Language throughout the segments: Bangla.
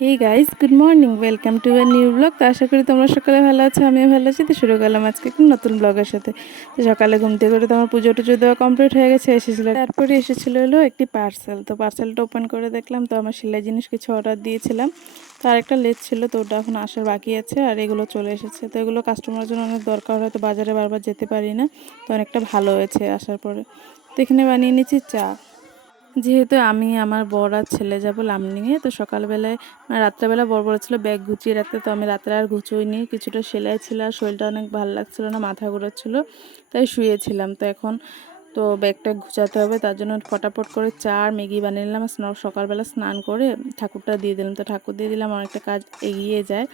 এই guys, good morning, welcome to a new blog. তো আশা করি তোমরা সকালে ভালো আছো, আমিও ভালো আছি। তো শুরু করলাম আজকে একটা নতুন ব্লগের সাথে। তো সকালে ঘুম থেকে করে তোমার পুজো টুজো দেওয়া কমপ্লিট হয়ে গেছে, এসেছিলো। তারপরে এসেছিলো হলো একটি পার্সেল। তো পার্সেলটা ওপেন করে দেখলাম, তো আমার সেলাই জিনিস কিছু অর্ডার দিয়েছিলাম। তো আরেকটা লেট ছিল, তো ওটা এখন আসার বাকি আছে। আর এগুলো চলে এসেছে। তো এগুলো কাস্টমারের জন্য অনেক দরকার হয়, তো বাজারে বারবার যেতে পারি না। তো অনেকটা ভালো হয়েছে আসার পরে। তো এখানে বানিয়ে নিচ্ছি চা। যেহেতু আমি আমার বর আর ছেলে যাবো লামডিংয়ে, তো সকালবেলায় রাত্রেবেলা বর বলেছিল ব্যাগ গুছিয়ে রাখতে। তো আমি রাত্রে আর গুছোইনি, কিছুটা সেলাই ছিল আর শরীরটা অনেক ভালো লাগছিল না, মাথা ঘোরাচ্ছিলো, তাই শুয়েছিলাম। তো এখন তো ব্যাগটা গুছাতে হবে, তার জন্য ফটাফট করে চা আর ম্যাগি বানিয়ে নিলাম। সকালবেলা স্নান করে ঠাকুরটা দিয়ে দিলাম। তো ঠাকুর দিয়ে দিলাম, অনেকটা কাজ এগিয়ে যায়।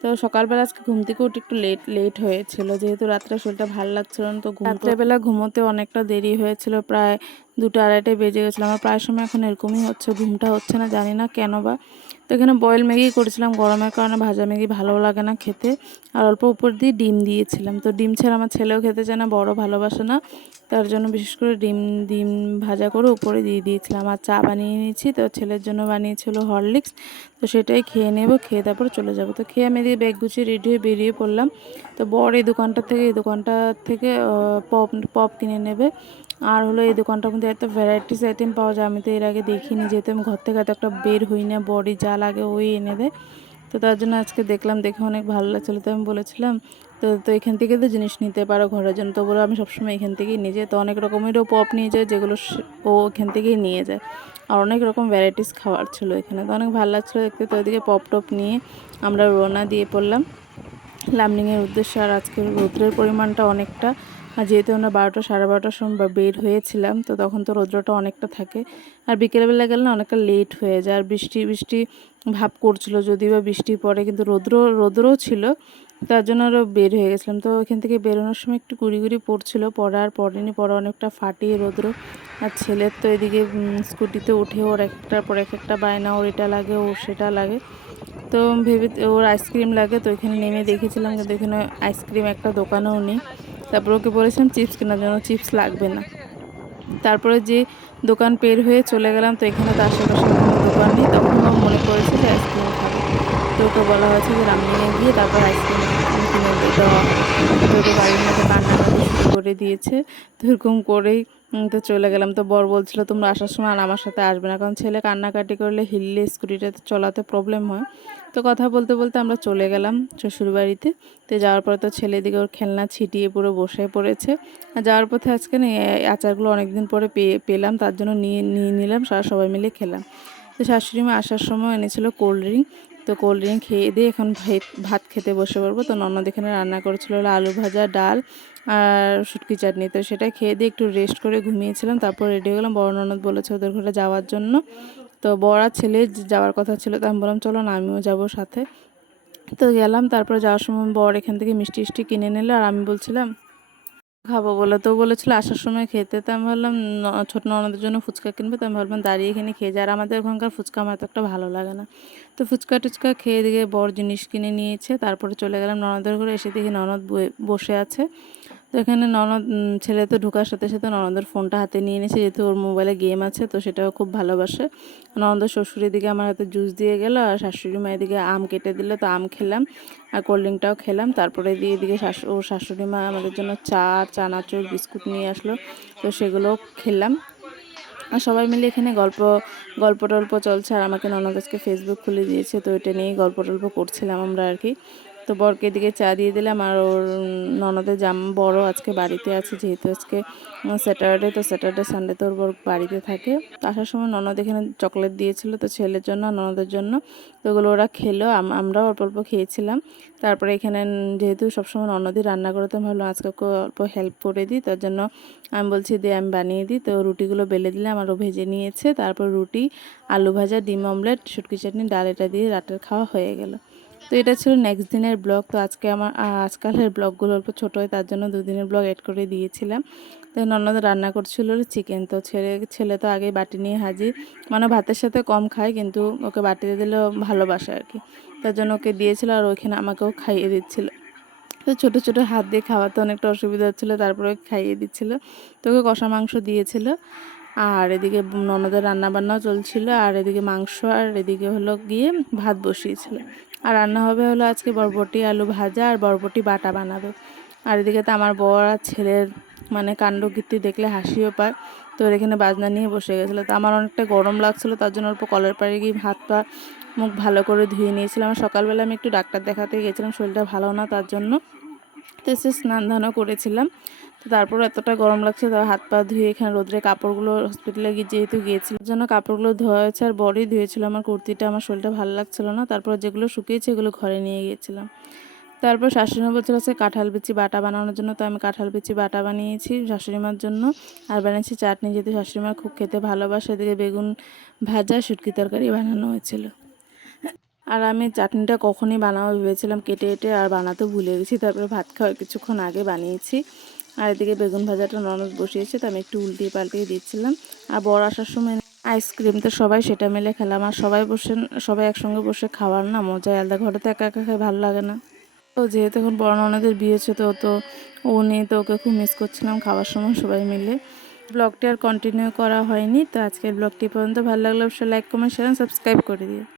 তো সকালবেলা আজকে ঘুম থেকে উঠে একটু লেট হয়েছিল, যেহেতু রাত্রে শরীরটা ভালো লাগছিল না। তো রাত্রেবেলা ঘুমোতে অনেকটা দেরি হয়েছিল, প্রায় 2টা 2:30 বেজে গেছিলো। আমার প্রায় সময় এখন এরকমই হচ্ছে, ঘুমটা হচ্ছে না, জানি না কেন বা। তো এখানে বয়েল ম্যাগি করেছিলাম, গরমের কারণে ভাজা ম্যাগি ভালো লাগে না খেতে। আর অল্প উপর দিয়ে ডিম দিয়েছিলাম। তো ডিম ছাড়া আমার ছেলেও খেতে চায় না, বড় ভালোবাসে না, তার জন্য বিশেষ করে ডিম ডিম ভাজা করে উপরে দিয়ে দিয়েছিলাম। আর চা বানিয়ে নিয়েছি, তো ছেলের জন্য বানিয়েছিল হরলিক্স। তো সেটাই খেয়ে নেব, খেয়ে তারপর চলে যাব। তো খেয়ে আমি দিয়ে ব্যাগ গুছিয়ে রেডি হয়ে বেরিয়ে পড়লাম। তো বর এই দোকানটা থেকে পপ পপ কিনে নেবে। আর হলো এই দোকানটার মধ্যে এত ভ্যারাইটিস আইটেম পাওয়া যায়, আমি তো এর আগে দেখিনি, যেহেতু আমি ঘর থেকে এত একটা বের হই না, বডি যা লাগে ওই এনে দেয়। তো তার জন্য আজকে দেখলাম, দেখে অনেক ভালো লাগছিলো। তো আমি বলেছিলাম তো এখান থেকে তো জিনিস নিতে পারো ঘরের জন্য। তো বলে আমি সবসময় এখান থেকেই নিয়ে যাই। তো অনেক রকমেরও পপ নিয়ে যায়, যেগুলো ও এখান থেকেই নিয়ে যায়। আর অনেক রকম ভ্যারাইটিস খাবার ছিল এখানে, তো অনেক ভালো লাগছিলো দেখতে। তো ওইদিকে পপ টপ নিয়ে আমরা রওনা দিয়ে পড়লাম লামডিংয়ের উদ্দেশ্যে। আর আজকের রৌদ্রের পরিমাণটা অনেকটা, আর যেহেতু আমরা 12টা 12:30টার সময় বের হয়েছিলাম, তো তখন তো রৌদ্রটা অনেকটা থাকে। আর বিকেলবেলা গেলে না অনেকটা লেট হয়ে যায়। আর বৃষ্টি বৃষ্টি ভাব করছিল, যদিও বা বৃষ্টি পড়ে, কিন্তু রৌদ্রও ছিল, তার জন্য আরও বের হয়ে গেছিলাম। তো ওইখান থেকে বেরোনোর সময় একটু গুড়ি গুড়ি পড়ছিল, পড়েনি, অনেকটা ফাটিয়ে রৌদ্র। আর ছেলের তো এদিকে স্কুটিতে উঠে ওর একটার পর একটা বায়না, ওর এটা লাগে ওর সেটা লাগে। তো ওর আইসক্রিম লাগে, তো এখানে নেমে দেখেছিলাম, কিন্তু এখানে আইসক্রিম একটা দোকানেও নেই। তারপর ওকে বলেছিলাম চিপস কেনার জন্য, চিপস লাগবে না। তারপরে যে দোকান পের হয়ে চলে গেলাম, তো এখানে তো আশেপাশে কোনো দোকান নেই, তখন ও মনে করেছে যে আইসক্রিম খাবে। তো ওকে বলা হয়েছে যে রামনিংয়ে গিয়ে তারপর আইসক্রিম কিনে দেওয়া হবে। তো ওকে গাড়ির মধ্যে কান্নাকাটি শুরু করে দিয়েছে। তো এরকম করেই তো চলে গেলাম। তো বর বলছিল তোমরা আসার সময় আর আমার সাথে আসবে না, কারণ ছেলে কান্নাকাটি করলে হিললে স্কুটিটা চলাতে প্রবলেম হয়। তো কথা বলতে বলতে আমরা চলে গেলাম শ্বশুরবাড়িতে। তো যাওয়ার পরে তো ছেলে দিকে ওর খেলনা ছিটিয়ে পুরো বসে পড়েছে। আর যাওয়ার পথে আজকে না এই আচারগুলো অনেকদিন পরে পেলাম, তার জন্য নিয়ে নিলাম, সবাই মিলে খেলাম। তো শাশুড়ি মা আসার সময় এনেছিল কোল্ড ড্রিঙ্ক। তো কোল্ড ড্রিঙ্ক খেয়ে দিয়ে এখন ভাত খেতে বসে পড়বো। তো ননদ এখানে রান্না করেছিল হলো আলু ভাজা, ডাল আর শুটকি চাটনি। তো সেটা খেয়ে দিয়ে একটু রেস্ট করে ঘুমিয়েছিলাম। তারপর রেডি হয়ে গেলাম, বড় ননদ বলেছে ওদের ঘরে যাওয়ার জন্য। তো বড় আর ছেলে যাওয়ার কথা ছিল, তো আমি বললাম চলো না, আমিও যাবো সাথে। তো গেলাম। তারপরে যাওয়ার সময় বর এখান থেকে মিষ্টি টিষ্টি কিনে নিল, আর আমি বলছিলাম খাবো বলে, তো বলেছিল আসার সময় খেতে। তো আমি ভাবলাম ছোট ননদের জন্য ফুচকা কিনবে, তো আমি ভাবলাম দাঁড়িয়ে এখানে খেয়ে যায়। আর আমাদের ওখানকার ফুচকা আমার এত একটা ভালো লাগে না। তো ফুচকা টুচকা খেয়ে দিকে বড় জিনিস কিনে নিয়েছে। তারপরে চলে গেলাম ননদের ঘরে। এসে দেখি ননদ বসে আছে। তো এখানে ননদ ছেলে তো ঢোকার সাথে সাথে ননদের ফোনটা হাতে নিয়ে নিয়েছে, যেহেতু ওর মোবাইলে গেম আছে, তো সেটাও খুব ভালোবাসে। ননদের শ্বশুরের দিকে আমার হাতে জুস দিয়ে গেল, আর শাশুড়ি মায়ের দিকে আম কেটে দিল, তো আম খেলাম আর কোল্ড ড্রিঙ্কটাও খেলাম। তারপরে দিয়ে এদিকে ওর শাশুড়ি মা আমাদের জন্য চা, চানাচুর, বিস্কুট নিয়ে আসলো, তো সেগুলো খেলাম। আর সবাই মিলে এখানে গল্প টল্প চলছে। আর আমাকে ননদ আজকে ফেসবুক খুলে দিয়েছে, তো এটা নিয়েই গল্প টল্প করছিলাম আমরা আর কি। তো বরকে এদিকে চা দিয়ে দিলাম। আর ওর ননদের বড় আজকে বাড়িতে আছে, যেহেতু আজকে স্যাটারডে, তো স্যাটারডে সানডে তো ওর বর বাড়িতে থাকে। তো আসার সময় ননদ এখানে চকলেট দিয়েছিল, তো ছেলের জন্য ননদের জন্য। তো ওগুলো ওরা খেলো, আমরাও অল্প অল্প খেয়েছিলাম। তারপরে এখানে যেহেতু সবসময় ননদই রান্না করে, তো ভাবলাম আজকে ওকে অল্প হেল্প করে দিই, তার জন্য আমি বলছি দিয়ে আমি বানিয়ে দিই। তো রুটিগুলো বেলে দিলাম, আরও ভেজে নিয়েছে। তারপর রুটি, আলু ভাজা, ডিম অমলেট, শুটকি চাটনি, ডাল, এটা দিয়ে রাতের খাওয়া হয়ে গেল। তো এটা ছিল নেক্সট দিনের ব্লগ। তো আজকে আমার আজকালের ব্লগগুলো অল্প ছোটো হয়, তার জন্য 2 দিনের ব্লগ অ্যাড করে দিয়েছিলাম। তো ননদ রান্না করছিল চিকেন। তো ছেলে তো আগে বাটি নিয়ে হাজির, মানে ভাতের সাথে কম খায়, কিন্তু ওকে বাটিতে দিলে ভালোবাসে আর কি, তার জন্য ওকে দিয়েছিল। আর ওইখানে আমাকেও খাইয়ে দিচ্ছিল। তো ছোটো ছোটো হাত দিয়ে খাওয়াতে অনেকটা অসুবিধা হচ্ছিলো, তারপরে খাইয়ে দিচ্ছিলো। তো ওকে কষা মাংস দিয়েছিল। আর এদিকে ননদের রান্নাবান্নাও চলছিল, আর এদিকে মাংস, আর এদিকে হলো গিয়ে ভাত বসিয়েছিল। আর রান্না হবে হলো আজকে বরবটি আলু ভাজা আর বরবটি বাটা বানাবে। আর এদিকে তো আমার বর আর ছেলের মানে কাণ্ডকীর্তি দেখলে হাসিও পায়। তো ওর এখানে বাজনা নিয়ে বসে গেছিলো। তো আমার অনেকটা গরম লাগছিলো, তার জন্য অল্প কলের পাড়ে গিয়ে হাত পা মুখ ভালো করে ধুয়ে নিয়েছিলাম। সকালবেলা আমি একটু ডাক্তার দেখাতে গেছিলাম, শরীরটা ভালো না, তার জন্য তো এসে স্নান ধানও করেছিলাম। তো তারপর এতটা গরম লাগছে, তো হাত পা ধুয়ে এখানে রোদ্রে কাপড়গুলো হসপিটালে গিয়ে যেহেতু গিয়েছিল জন্য কাপড়গুলো ধোয়া হয়েছে, আর বডি ধুয়েছিল আমার কুর্তিটা, আমার শরীরটা ভালো লাগছিল না। তারপর যেগুলো শুকিয়েছে এগুলো ঘরে নিয়ে গিয়েছিলাম। তারপর শাশুড়িমা বলছিল আছে কাঁঠাল বিচি বাটা বানানোর জন্য, তো আমি কাঁঠাল বিচি বাটা বানিয়েছি শাশুড়িমার জন্য, আর বানিয়েছি চাটনি, যেহেতু শাশুড়িমা খুব খেতে ভালোবাসে। এদিকে বেগুন ভাজা শুটকি তরকারি বানানো হয়েছিল। আর আমি চাটনিটা কখনই বানাবো ভেবেছিলাম, কেটে কেটে আর বানাতে ভুলে গেছি। তারপরে ভাত খাওয়ার কিছুক্ষণ আগে বানিয়েছি। আর এদিকে বেগুন ভাজাটা ননদ বসিয়েছে, তো আমি একটু উল্টিয়ে পাল্টিয়ে দিচ্ছিলাম। আর বর আসার সময় আইসক্রিম, তো সবাই সেটা মিলে খেলাম। আর সবাই একসঙ্গে বসে খাওয়ার না মজাই আলাদা, ঘরে তো একা একা খাই ভালো লাগে না। তো যেহেতু এখন বড় ননদের বিয়ে হচ্ছে, তো ও নেই, তো ওকে খুব মিস করছিলাম খাওয়ার সময় সবাই মিলে। ব্লগটি আর কন্টিনিউ করা হয়নি। তো আজকের ব্লগটি পর্যন্ত, ভালো লাগলে অবশ্যই লাইক কমেন্ট শেয়ার সাবস্ক্রাইব করে দিও।